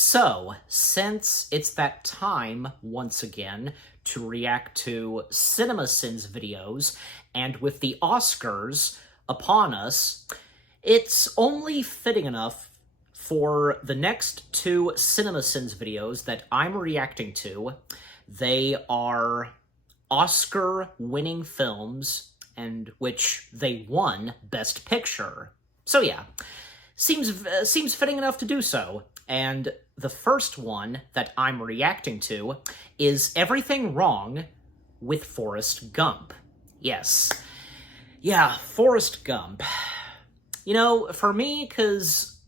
So, since it's that time, once again, to react to CinemaSins videos, and with the Oscars upon us, it's only fitting enough for the next two CinemaSins videos that I'm reacting to. They are Oscar-winning films, and which they won Best Picture. So yeah, seems fitting enough to do so. And the first one that I'm reacting to is Everything Wrong with Forrest Gump. Yes. Yeah, Forrest Gump. You know, for me, because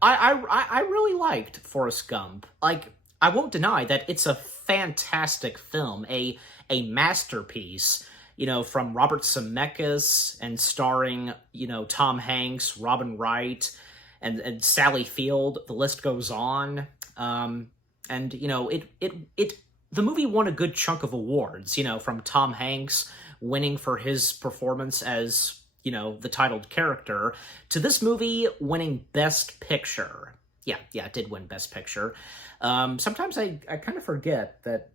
I really liked Forrest Gump. Like, I won't deny that it's a fantastic film, a masterpiece, you know, from Robert Zemeckis and starring, you know, Tom Hanks, Robin Wright, and Sally Field. The list goes on. And, you know, the movie won a good chunk of awards, you know, from Tom Hanks winning for his performance as, you know, the titled character, to this movie winning Best Picture. Yeah, it did win Best Picture. Sometimes I kind of forget that,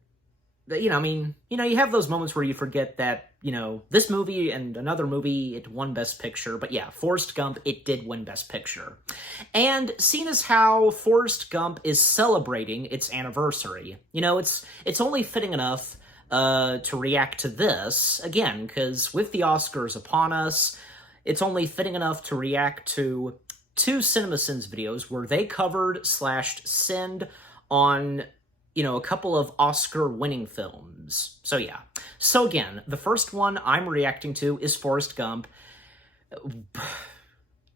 you know, I mean, you know, you have those moments where you forget that, you know, this movie and another movie, it won Best Picture. But yeah, Forrest Gump, it did win Best Picture. And seeing as how Forrest Gump is celebrating its anniversary, you know, it's only fitting enough to react to this, again, because with the Oscars upon us, it's only fitting enough to react to two CinemaSins videos where they covered / sinned on, you know, a couple of Oscar-winning films. So yeah. So again, the first one I'm reacting to is Forrest Gump.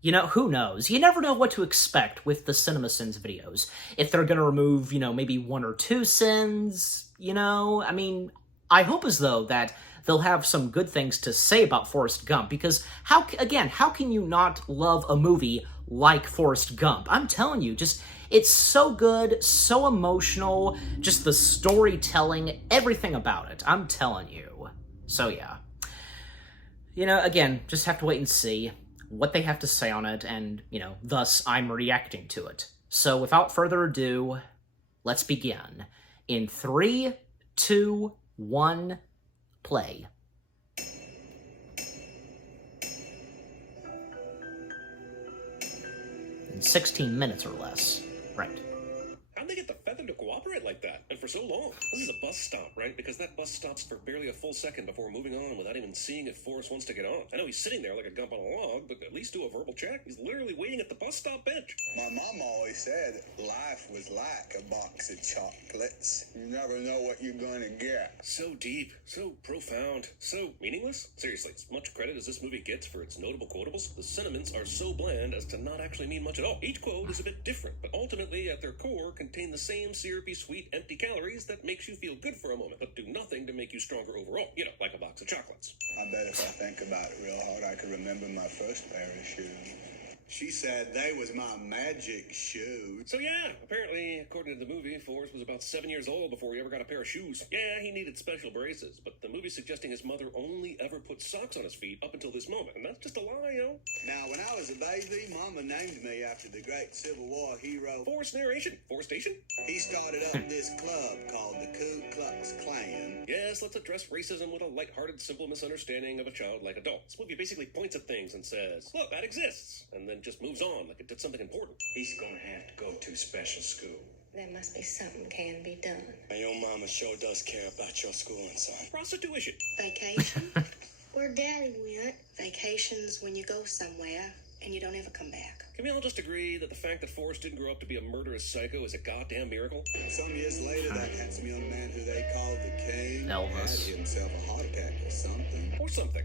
You know, who knows? You never know what to expect with the CinemaSins videos. If they're gonna remove, you know, maybe one or two sins, you know? I mean, I hope as though that they'll have some good things to say about Forrest Gump, because how can you not love a movie like Forrest Gump? I'm telling you, just, it's so good, so emotional, just the storytelling, everything about it. I'm telling you. So yeah. You know, again, just have to wait and see what they have to say on it, and, you know, thus I'm reacting to it. So without further ado, let's begin. In 3, 2, 1, play. In 16 minutes or less. Right. How'd they get the feather to cooperate like that? And for so long? This is a bus stop, right? Because that bus stops for barely a full second before moving on without even seeing if Forrest wants to get on. I know he's sitting there like a gump on a log, but at least do a verbal check. He's literally waiting at the bus stop bench. My mom always said life was like a box of chocolates. You never know what you're going to get. So deep, so profound, so meaningless. Seriously, as much credit as this movie gets for its notable quotables, the sentiments are so bland as to not actually mean much at all. Each quote is a bit different, but ultimately at their core contain the same syrupy, sweet, empty calories that makes you feel good for a moment, but do nothing to make you stronger overall. You know, like a box of chocolates. I bet if I think about it real hard, I could remember my first pair of shoes. She said they was my magic shoes. So yeah, apparently, according to the movie, Forrest was about 7 years old before he ever got a pair of shoes. Yeah, he needed special braces, but the movie's suggesting his mother only ever put socks on his feet up until this moment, and that's just a lie, yo. Now, when I was a baby, Mama named me after the great Civil War hero Forrest narration. Forestation? He started up this club called the Ku Klux Klan. Yes, let's address racism with a lighthearted, simple misunderstanding of a childlike adult. This movie basically points at things and says, look, that exists, and then just moves on like it did something important. He's gonna have to go to special school. There must be something can be done. And your mama sure does care about your schooling, son. Prostitution. Vacation? Where Daddy went. Vacations when you go somewhere and you don't ever come back. Can we all just agree that the fact that Forrest didn't grow up to be a murderous psycho is a goddamn miracle? Some years later, that handsome young man who they called the King Elvis. had himself a heart attack or something. Or something.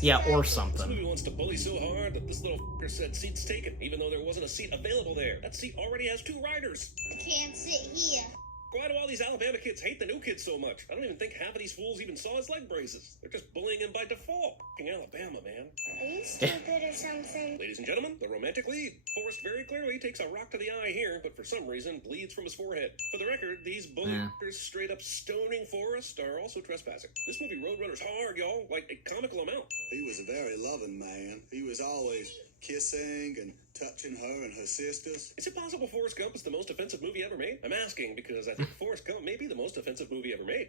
Yeah, or This something. movie wants to bully so hard that this little f***er said seat's taken, even though there wasn't a seat available there. That seat already has 2 riders. I can't sit here. Why do all these Alabama kids hate the new kids so much? I don't even think half of these fools even saw his leg braces. They're just bullying him by default. F***ing Alabama, man. Are you stupid or something? Ladies and gentlemen, the romantic lead. Forrest very clearly takes a rock to the eye here, but for some reason bleeds from his forehead. For the record, these bullies straight up stoning Forrest are also trespassing. This movie roadrunners hard, y'all, like a comical amount. He was a very loving man. He was always kissing and touching her and her sisters. Is it possible Forrest Gump is the most offensive movie ever made? I'm asking because I think Forrest Gump may be the most offensive movie ever made.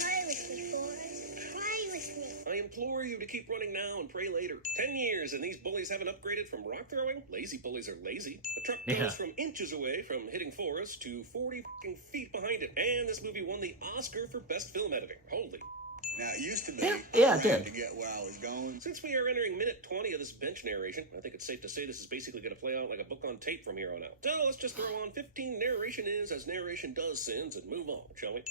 Try with me, Forrest. Try with me. I implore you to keep running now and pray later. 10 years and these bullies haven't upgraded from rock throwing? Lazy bullies are lazy. The truck goes from inches away from hitting Forrest to 40 fucking feet behind it. And this movie won the Oscar for Best Film Editing. Holy. Now, it used to be Yeah, it trying did. to get where I was going. Since we are entering minute 20 of this bench narration, I think it's safe to say this is basically going to play out like a book on tape from here on out. So let's just throw on 15 narration is as narration does sins and move on, shall we?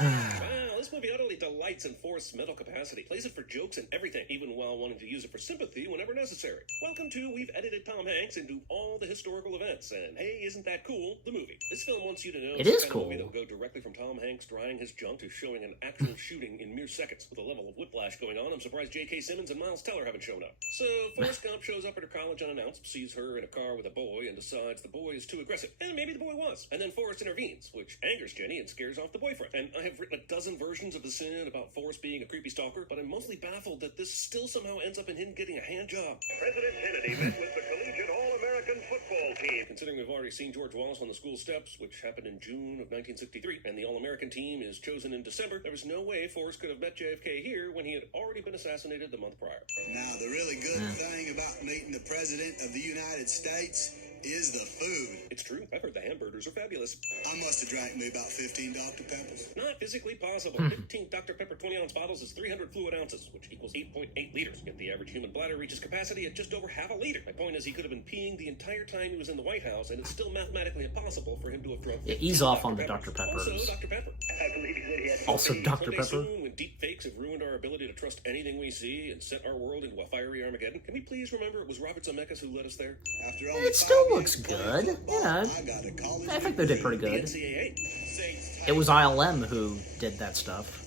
Wow, this movie utterly delights in Forrest's mental capacity, plays it for jokes and everything, even while wanting to use it for sympathy whenever necessary. Welcome to We've Edited Tom Hanks into all the historical events, and hey, isn't that cool? The movie. This film wants you to know It it's is the kind cool. of movie that will go directly from Tom Hanks drying his junk to showing an actual shooting in mere seconds. With a level of whiplash going on, I'm surprised J.K. Simmons and Miles Teller haven't shown up. So, Forrest Gump shows up at her college unannounced, sees her in a car with a boy, and decides the boy is too aggressive. And maybe the boy was. And then Forrest intervenes, which angers Jenny and scares off the boyfriend. And I have written a dozen versions of the sin about Forrest being a creepy stalker, but I'm mostly baffled that this still somehow ends up in him getting a hand job. President Kennedy met with the Collegiate All-American Football Team. Considering we've already seen George Wallace on the school steps, which happened in June of 1963, and the All-American team is chosen in December, there was no way Forrest could have met JFK here when he had already been assassinated the month prior. Now, the really good thing about meeting the President of the United States is the food. It's true. I've heard the hamburgers are fabulous. I must have drank me about 15 Dr. Peppers. Not physically possible. 15 Dr. Pepper 20-ounce bottles is 300 fluid ounces, which equals 8.8 liters. Yet the average human bladder reaches capacity at just over half a liter. My point is he could have been peeing the entire time he was in the White House, and it's still mathematically impossible for him to have drunk. Yeah, ease off on the Dr. Peppers. Also, Dr. Pepper. I believe he said he had Also, Dr. Someday Pepper. soon, when deep fakes have ruined our ability to trust anything we see and sent our world into a fiery Armageddon, can we please remember it was Robert Zemeckis who led us there? After only It still 5 looks years playing good. football, You know, I got a college I think they did pretty The good. NCAA. It was ILM who did that stuff.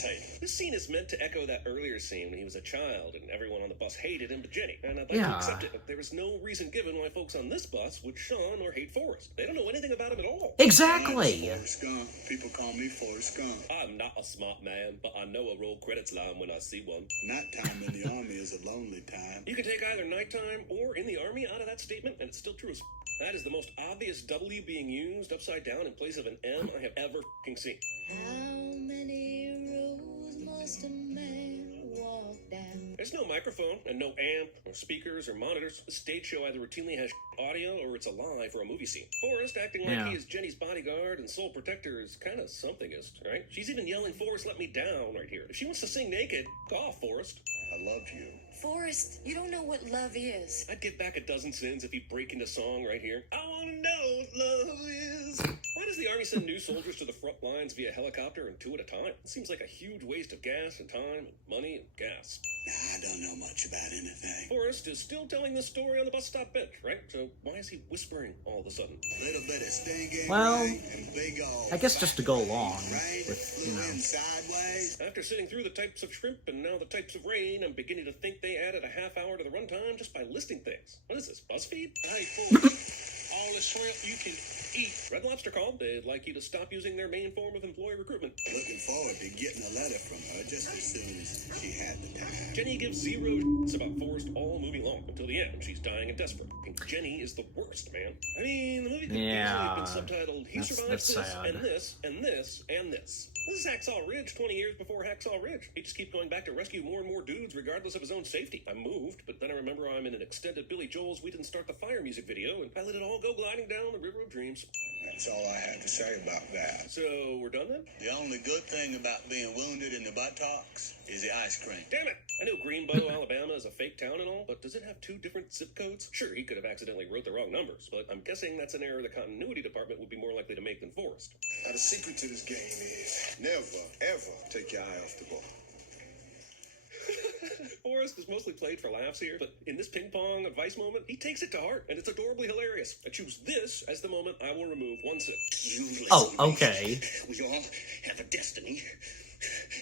Tight. This scene is meant to echo that earlier scene when he was a child and everyone on the bus hated him but Jenny. And I'd like to Yeah. accept it, but there was no reason given why folks on this bus would shun or hate Forrest. They don't know anything about him at all. Exactly. Forrest Gump. People call me Forrest Gump. I'm not a smart man, but I know a roll credits line when I see one. Nighttime in the Army is a lonely time. You can take either nighttime or in the Army out of that statement, and it's still true as f. That is the most obvious W being used upside down in place of an M I have ever f***ing seen. How many roads must a man walk down? There's no microphone and no amp or speakers or monitors. The stage show either routinely has audio or it's a lie for a movie scene. Forrest acting like Yeah. he is Jenny's bodyguard and sole protector is kind of somethingist, right? She's even yelling, "Forrest, let me down," right here. If she wants to sing naked, go off, Forrest. I love you. Forrest, you don't know what love is. I'd give back a dozen sins if you break into song right here. I want to know what love is. Why does the Army send new soldiers to the front lines via helicopter and 2 at a time? It seems like a huge waste of gas and time, and money and gas. Nah, I don't know much about anything. Forrest is still telling this story on the bus stop bench, right? So why is he whispering all of a sudden? Little bit of stinging Well, rain and big old I guess just to go along rain with, flew in sideways. After sitting through the types of shrimp and now the types of rain, I'm beginning to think they added a half hour to the runtime just by listing things. What is this, BuzzFeed? Hey, Forrest, all the shrimp you can eat. Red Lobster called. They'd like you to stop using their main form of employee recruitment. Looking forward to getting a letter from her just as soon as she had the time. Jenny gives zero shits about Forrest all movie long until the end when she's dying and desperate. And Jenny is the worst, man. I mean, the movie could easily have been subtitled, "He survived that's this, sad. and this, and this, and this." This is Hacksaw Ridge 20 years before Hacksaw Ridge. He just keeps going back to rescue more and more dudes regardless of his own safety. I'm moved, but then I remember I'm in an extended Billy Joel's We Didn't Start the Fire music video, and I let it all go gliding down the river of dreams. That's all I had to say about that. So, we're done then? The only good thing about being wounded in the buttocks is the ice cream. Damn it! I know Greenbow, Alabama is a fake town and all, but does it have 2 different zip codes? Sure, he could have accidentally wrote the wrong numbers, but I'm guessing that's an error the continuity department would be more likely to make than Forrest. Now, the secret to this game is never, ever take your eye off the ball. Forrest is mostly played for laughs here, but in this ping-pong advice moment, he takes it to heart, and it's adorably hilarious. I choose this as the moment I will remove one sip. Oh, okay. We all have a destiny.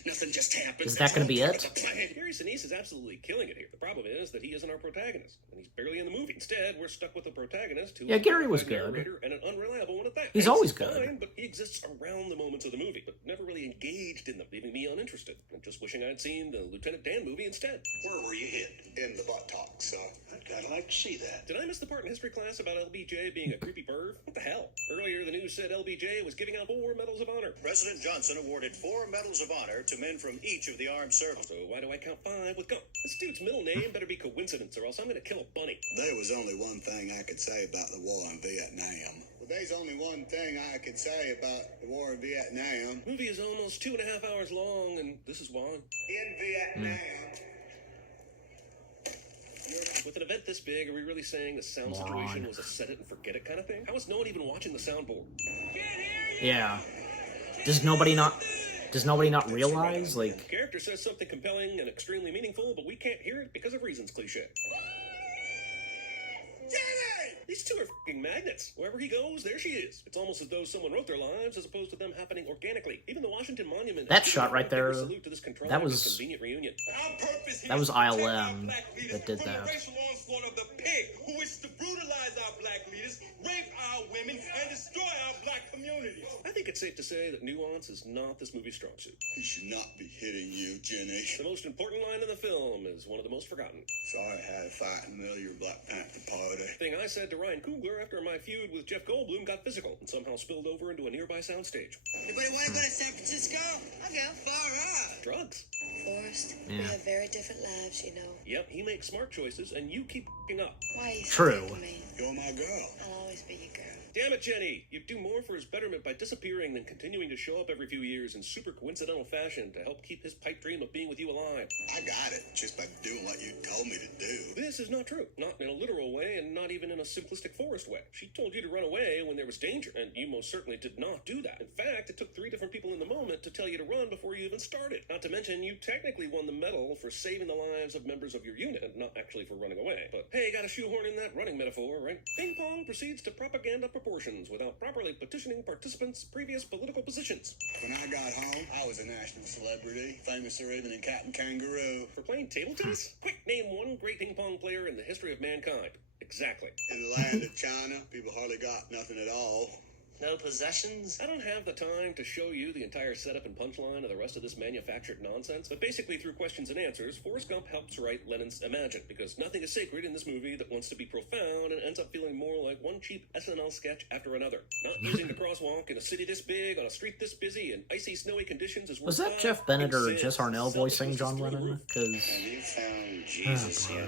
Nothing just happened. Is that going to be it? Gary Sinise is absolutely killing it here. The problem is that he isn't our protagonist, and he's barely in the movie. Instead, we're stuck with the protagonist who is Gary was a good. narrator and an unreliable one at that. He's always good. Fine, but he exists around the moments of the movie, but never really engaged in them, leaving me uninterested. I'm just wishing I'd seen the Lieutenant Dan movie instead. Where were you hit? In the buttocks, I'd kind of like to see that. Did I miss the part in history class about LBJ being a creepy perv? What the hell? Earlier, the news said LBJ was giving out 4 medals of honor. President Johnson awarded 4 medals of honor to men from each of the armed services. So why do I count 5 with Gump? This dude's middle name better be coincidence, or else I'm gonna kill a bunny. There was only one thing I could say about the war in Vietnam. Well, there's only one thing I could say about the war in Vietnam. The movie is almost 2.5 hours long, and this is why. In Vietnam. With an event this big, are we really saying the sound situation was a set it and forget it kind of thing? How is no one even watching the soundboard? Yeah. Does nobody not realize, like... The character says something compelling and extremely meaningful, but we can't hear it because of reasons, cliche. These two are f***ing magnets. Wherever he goes, there she is. It's almost as though someone wrote their lives as opposed to them happening organically. Even the Washington Monument... That shot right there, that was... convenient reunion. That was ILM that did that. Of the pig who wishes to brutalize our black leaders, rape our women, and destroy our black communities. I think it's safe to say that nuance is not this movie's strong suit. He should not be hitting you, Jenny. The most important line in the film is one of the most forgotten. Sorry I had a fight in the middle of your Black Panther party. Thing I said to Ryan Coogler after my feud with Jeff Goldblum got physical and somehow spilled over into a nearby soundstage. Anybody want to go to San Francisco? I'll go. Far out. Drugs. Forrest, we have very different lives, you know. Yep, he makes smart choices, and you keep f***ing up. Why are you True. so me? You're my girl. I'll always be your girl. Damn it, Jenny! You'd do more for his betterment by disappearing than continuing to show up every few years in super coincidental fashion to help keep his pipe dream of being with you alive. I got it just by doing what you told me to do. This is not true. Not in a literal way, and not even in a simplistic Forrest way. She told you to run away when there was danger, and you most certainly did not do that. In fact, it took 3 different people in the moment to tell you to run before you even started. Not to mention, you technically won the medal for saving the lives of members of your unit, and not actually for running away. But hey, gotta shoehorn in that running metaphor, right? Ping pong proceeds to propaganda proportions without properly petitioning participants' previous political positions. When I got home, I was a national celebrity, famouser even than Captain Kangaroo. For playing table tennis? Quick, name one great ping pong player in the history of mankind. Exactly. In the land of China, people hardly got nothing at all. No possessions? I don't have the time to show you the entire setup and punchline of the rest of this manufactured nonsense, but basically through questions and answers, Forrest Gump helps write Lennon's Imagine, because nothing is sacred in this movie that wants to be profound and ends up feeling more like one cheap SNL sketch after another. Not using the crosswalk in a city this big, on a street this busy, in icy, snowy conditions is Was that Jeff Bennett or Jess Harnell voicing John Lennon? Because... Have you found Jesus yet?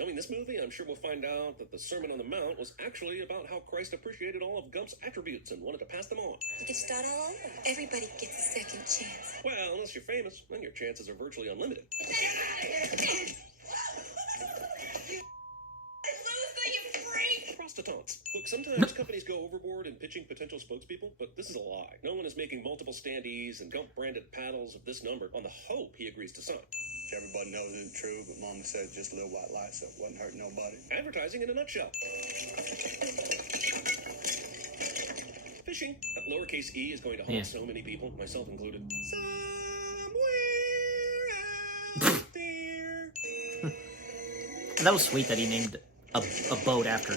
Knowing this movie, I'm sure we'll find out that the Sermon on the Mount was actually about how Christ appreciated all of Gump's attributes and wanted to pass them on. You can start all over. Everybody gets a second chance. Well, unless you're famous, then your chances are virtually unlimited. Prostitutes. Look, sometimes companies go overboard in pitching potential spokespeople, but this is a lie. No one is making multiple standees and Gump-branded paddles of this number on the hope he agrees to sign. Everybody knows it's true, but Mama said just a little white lie, so it wasn't hurting nobody. Advertising in a nutshell. Fishing. That lowercase e is going to haunt so many people, myself included. Somewhere out there. That was sweet that he named a boat after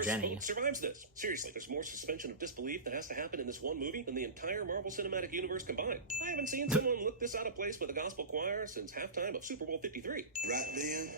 Jenny. Survives this. Seriously, there's more suspension of disbelief that has to happen in this one movie than the entire Marvel Cinematic Universe combined. I haven't seen someone look this out of place with a gospel choir since halftime of Super Bowl 53. Right then,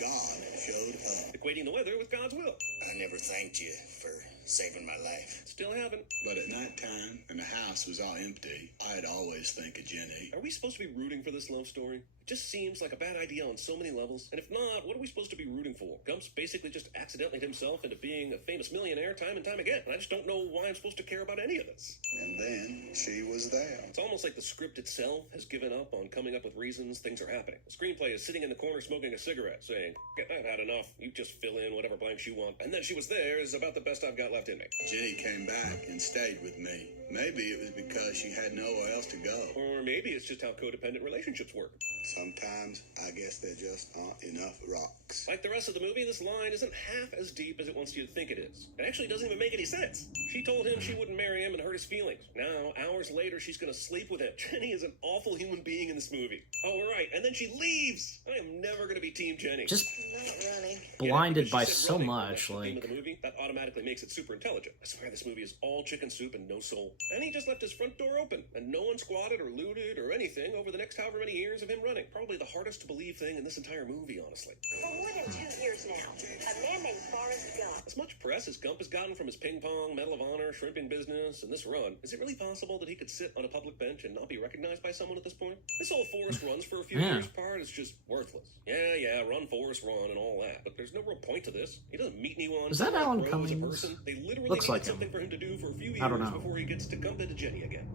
God showed up. Equating the weather with God's will. I never thanked you for saving my life. Still haven't. But at nighttime, and the house was all empty, I'd always think of Jenny. Are we supposed to be rooting for this love story? It just seems like a bad idea on so many levels. And if not, what are we supposed to be rooting for? Gump's basically just accidentally himself into being a famous millionaire time and time again. And I just don't know why I'm supposed to care about any of this. And then she was there. It's almost like the script itself has given up on coming up with reasons things are happening. The screenplay is sitting in the corner smoking a cigarette, saying, I've had enough. You just fill in whatever blanks you want. And then she was there is about the best I've got left in me. Jenny came back and stayed with me. Maybe it was because she had nowhere else to go. Or maybe it's just how codependent relationships work. Sometimes, I guess there just aren't enough rocks. Like the rest of the movie, this line isn't half as deep as it wants you to think it is. It actually doesn't even make any sense. She told him she wouldn't marry him and hurt his feelings. Now, hours later, she's gonna sleep with him. Jenny is an awful human being in this movie. Oh, right, and then she leaves! I am never gonna be Team Jenny. Just Not running. blinded She by said so running, much, the theme of like... the movie, that automatically makes it super intelligent. I swear this movie is all chicken soup and no soul. And he just left his front door open, and no one squatted or looted or anything over the next however many years of him running. Probably the hardest to believe thing in this entire movie, honestly. For more than 2 years now, a man named Forrest Gump. As much press as Gump has gotten from his ping pong, Medal of Honor, shrimping business, and this run, is it really possible that he could sit on a public bench and not be recognized by someone at this point? This whole Forrest runs for a few years part is just worthless. Yeah, run Forrest run and all that, but there's no real point to this. He doesn't meet anyone. Is that Alan grow as a Cummings? person. They literally Looks like needed something for him to do for a few years I don't know. before he gets to Gump into Jenny again.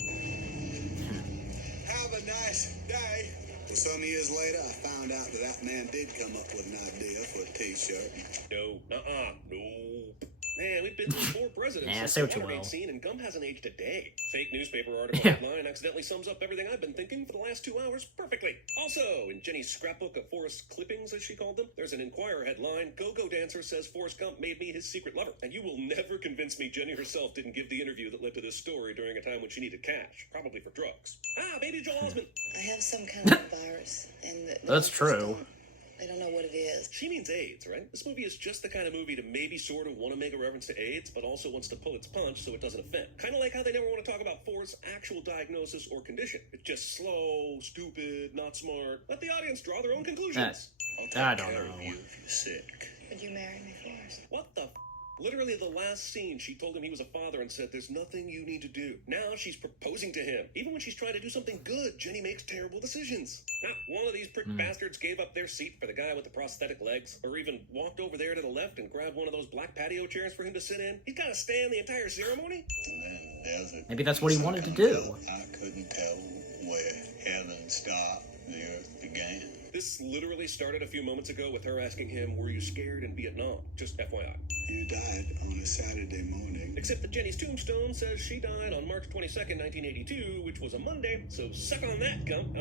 Have a nice day. Well, some years later, I found out that man did come up with an idea for a t-shirt. No. Man, we've been through 4 presidents Yeah, since say the what you Watergate will. scene, and Gump hasn't aged a day. Fake newspaper article Yeah. headline accidentally sums up everything I've been thinking for the last 2 hours perfectly. Also, in Jenny's scrapbook of Forrest clippings, as she called them, there's an Inquirer headline, Go-Go Dancer says Forrest Gump made me his secret lover. And you will never convince me Jenny herself didn't give the interview that led to this story during a time when she needed cash, probably for drugs. Baby Joel Osment. I have some kind of virus, and the That's doctors true. They don't know what it is. She means AIDS, right? This movie is just the kind of movie to maybe sort of want to make a reference to AIDS, but also wants to pull its punch so it doesn't offend. Kind of like how they never want to talk about Forrest's actual diagnosis or condition. It's just slow, stupid, not smart. Let the audience draw their own conclusions. I don't know. If you're sick. Would you marry me, Forrest? What the f? Literally the last scene, she told him he was a father and said, there's nothing you need to do. Now she's proposing to him. Even when she's trying to do something good, Jenny makes terrible decisions. Not one of these prick bastards gave up their seat for the guy with the prosthetic legs, or even walked over there to the left and grabbed one of those black patio chairs for him to sit in. He's got to stand the entire ceremony? And then there's a Maybe that's what he wanted to do. I couldn't tell where heaven stopped, the earth began. This literally started a few moments ago with her asking him, were you scared in Vietnam? Just FYI. You died on a Saturday morning. Except that Jenny's tombstone says she died on March 22nd, 1982, which was a Monday, so suck on that, Gump.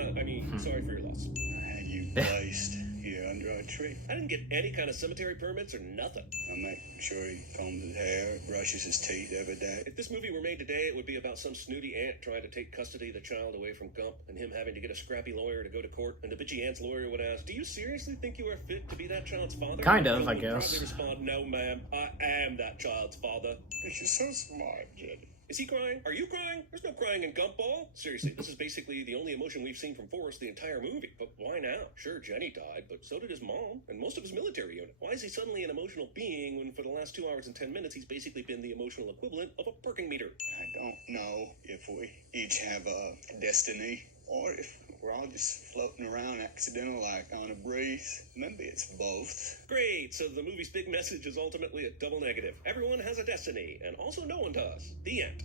Sorry for your loss. I had you placed here under a tree. I didn't get any kind of cemetery permits or nothing. I make sure he combs his hair, brushes his teeth every day. If this movie were made today, it would be about some snooty aunt trying to take custody of the child away from Gump, and him having to get a scrappy lawyer to go to court, and the bitchy aunt's lawyer would ask, do you seriously think you are fit to be that child's father? Kind of, Gump I would guess. probably respond, no, ma'am, I am that child's father. You're so smart, Jenny. Is he crying? Are you crying? There's no crying in Gumball. Seriously, this is basically the only emotion we've seen from Forrest the entire movie. But why now? Sure, Jenny died, but so did his mom and most of his military unit. Why is he suddenly an emotional being when for the last 2 hours and 10 minutes he's basically been the emotional equivalent of a parking meter? I don't know if we each have a destiny or if we're all just floating around accidental like on a breeze. Maybe it's both. Great, so the movie's big message is ultimately a double negative. Everyone has a destiny, and also no one does. The end.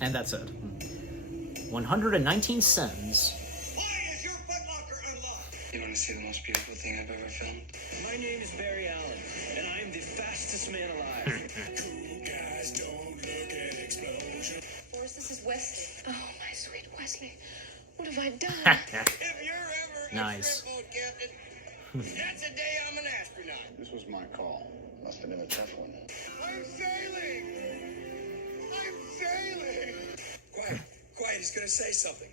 And that's it. 119 cents. Why is your footlocker unlocked? You want to see the most beautiful thing I've ever filmed? My name is Barry Allen, and I am the fastest man alive. Cool guys don't look at explosion. Forrest, this is Wesley. Oh, my sweet Wesley. What have I done? If you're ever Nice. a shrimp boat captain, that's the day I'm an astronaut. This was my call. Must have been a tough one. I'm sailing! I'm sailing! Quiet, he's gonna say something.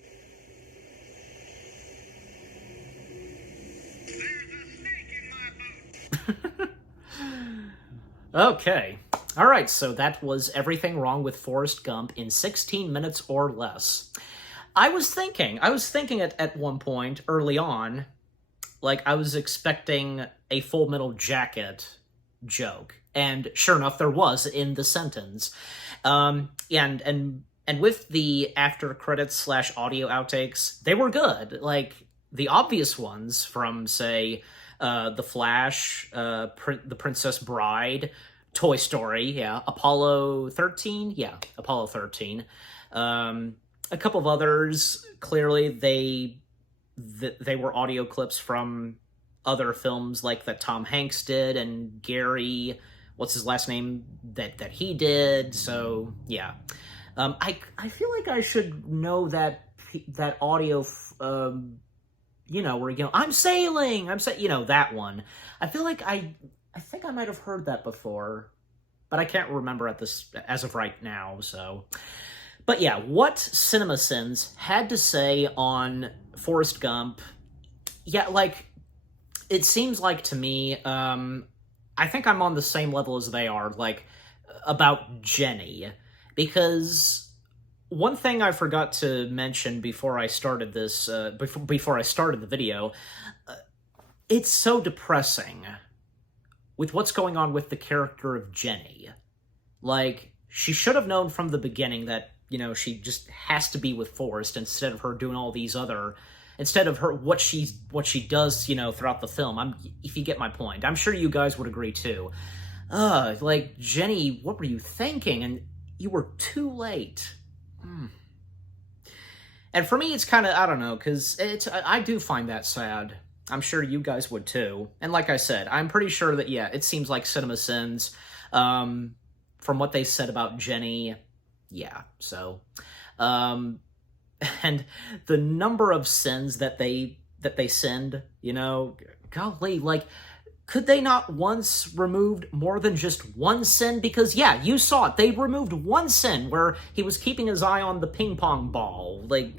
Okay. Alright, so that was Everything Wrong with Forrest Gump in 16 minutes or less. I was thinking at one point, early on, like, I was expecting a Full Metal Jacket joke. And sure enough, there was in the sentence. And with the after credits / audio outtakes, they were good. Like, the obvious ones from, say, The Flash, The Princess Bride, Toy Story, yeah, Apollo 13, yeah, Apollo 13. A couple of others, clearly they were audio clips from other films like that Tom Hanks did, and Gary, what's his last name, that he did, so, yeah. I feel like I should know that audio, where you go, I'm sailing, that one. I feel like I think I might have heard that before, but I can't remember as of right now, so. But yeah, what CinemaSins had to say on Forrest Gump, yeah, like, it seems like to me, I think I'm on the same level as they are, like, about Jenny, because one thing I forgot to mention before I started this, before I started the video, it's so depressing with what's going on with the character of Jenny. Like, she should have known from the beginning that, she just has to be with Forrest instead of her doing all these other, instead of her, what she does, throughout the film. If you get my point. I'm sure you guys would agree too. Like, Jenny, what were you thinking? And you were too late. And for me, it's kind of, I don't know, because I do find that sad. I'm sure you guys would too. And like I said, I'm pretty sure that, yeah, it seems like CinemaSins, from what they said about Jenny, yeah, so, and the number of sins that they send, golly, like, could they not once removed more than just one sin? Because, yeah, you saw it. They removed one sin where he was keeping his eye on the ping pong ball. Like,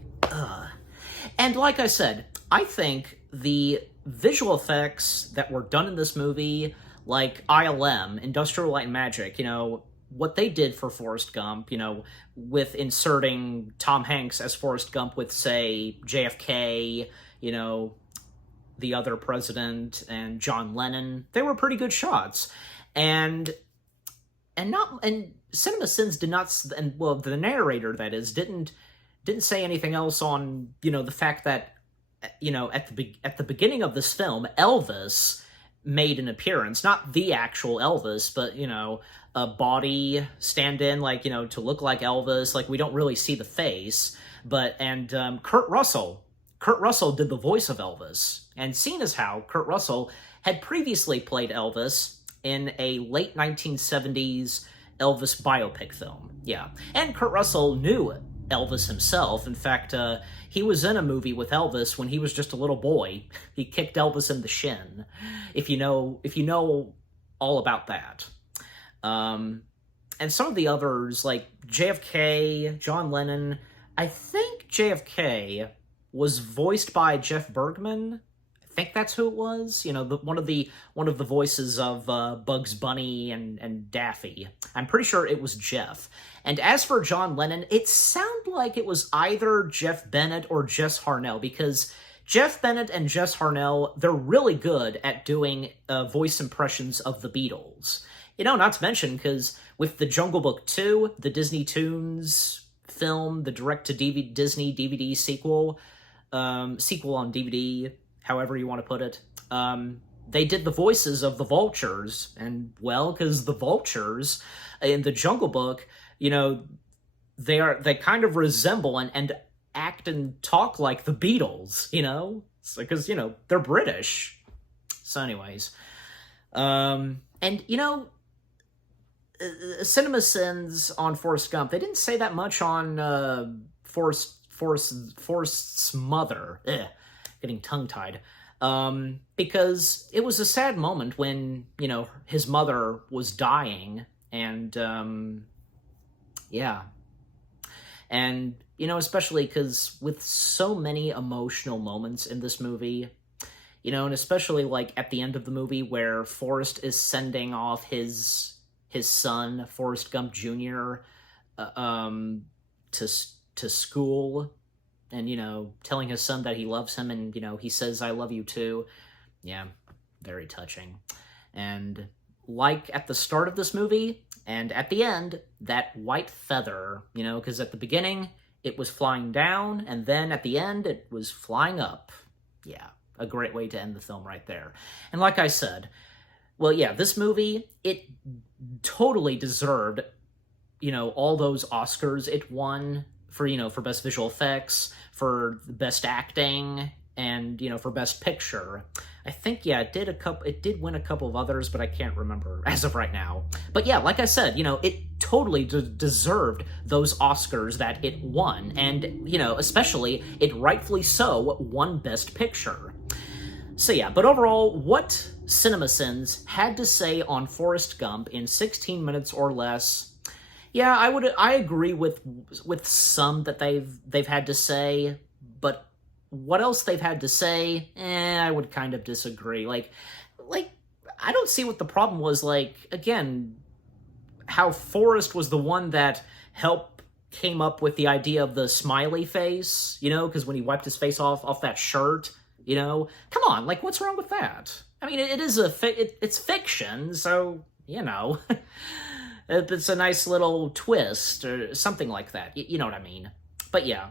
And like I said, I think the visual effects that were done in this movie, like ILM, Industrial Light and Magic, what they did for Forrest Gump, with inserting Tom Hanks as Forrest Gump with, say, JFK, the other president, and John Lennon, they were pretty good shots. And CinemaSins did not, and well, the narrator, that is, didn't say anything else on, the fact that, at the beginning of this film, Elvis made an appearance, not the actual Elvis, but, a body stand-in, like, to look like Elvis, like, we don't really see the face, and Kurt Russell did the voice of Elvis, and seeing as how Kurt Russell had previously played Elvis in a late 1970s Elvis biopic film, yeah, and Kurt Russell knew Elvis himself. In fact, he was in a movie with Elvis when he was just a little boy. He kicked Elvis in the shin, if you know all about that. And some of the others, like JFK, John Lennon, I think JFK was voiced by Jeff Bergman. I think that's who it was. One of the voices of Bugs Bunny and Daffy. I'm pretty sure it was Jeff. And as for John Lennon, it sounded like it was either Jeff Bennett or Jess Harnell, because Jeff Bennett and Jess Harnell, they're really good at doing voice impressions of the Beatles. Not to mention, because with the Jungle Book 2, the Disney Toons film, the direct-to-DVD Disney DVD sequel on DVD, however you want to put it, they did the voices of the vultures, and, well, because the vultures in the Jungle Book, they kind of resemble and act and talk like the Beatles, because, they're British. So anyways, CinemaSins on Forrest Gump, they didn't say that much on Forrest's mother. Getting tongue-tied. Because it was a sad moment when, his mother was dying, and, yeah. And, especially because with so many emotional moments in this movie, and especially, like, at the end of the movie where Forrest is sending off his son, Forrest Gump Jr., to school, and, telling his son that he loves him, and, he says, I love you too. Yeah, very touching. And like at the start of this movie, and at the end, that white feather, because at the beginning, it was flying down, and then at the end, it was flying up. Yeah, a great way to end the film right there. And like I said, well, yeah, this movie, it totally deserved, all those Oscars it won for, for best visual effects, for best acting, and, for best picture. I think, yeah, it did win a couple of others, but I can't remember as of right now. But yeah, like I said, you know, it totally deserved those Oscars that it won, and, you know, especially, it rightfully so won Best Picture. So yeah, but overall, what CinemaSins had to say on Forrest Gump in 16 minutes or less, yeah, I agree with some that they've had to say, but what else they've had to say, I would kind of disagree. Like, I don't see what the problem was. Like, again, how Forrest was the one that came up with the idea of the smiley face, you know, because when he wiped his face off that shirt, you know, come on, like, what's wrong with that? I mean, it's fiction, so, you know, it's a nice little twist or something like that. You know what I mean? But yeah.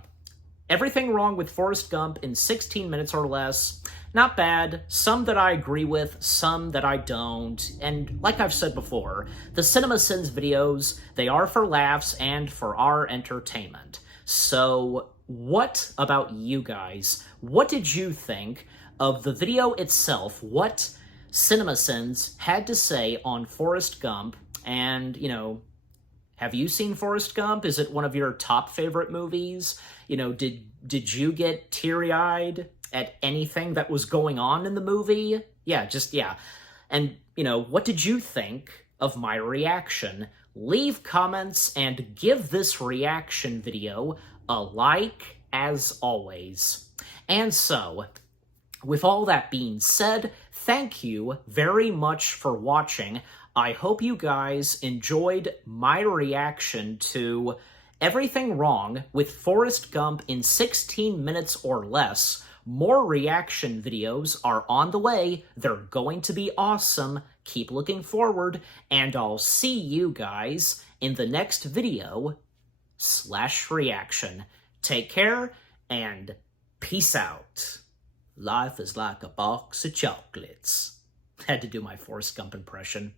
Everything wrong with Forrest Gump in 16 minutes or less. Not bad. Some that I agree with, some that I don't. And like I've said before, the CinemaSins videos, they are for laughs and for our entertainment. So what about you guys? What did you think of the video itself? What CinemaSins had to say on Forrest Gump? And, you know, have you seen Forrest Gump? Is it one of your top favorite movies? You know, did you get teary-eyed at anything that was going on in the movie? Yeah. And, you know, what did you think of my reaction? Leave comments and give this reaction video a like, as always. And so, with all that being said, thank you very much for watching. I hope you guys enjoyed my reaction to everything wrong with Forrest Gump in 16 minutes or less. More reaction videos are on the way. They're going to be awesome. Keep looking forward, and I'll see you guys in the next video / reaction. Take care, and peace out. Life is like a box of chocolates. Had to do my Forrest Gump impression.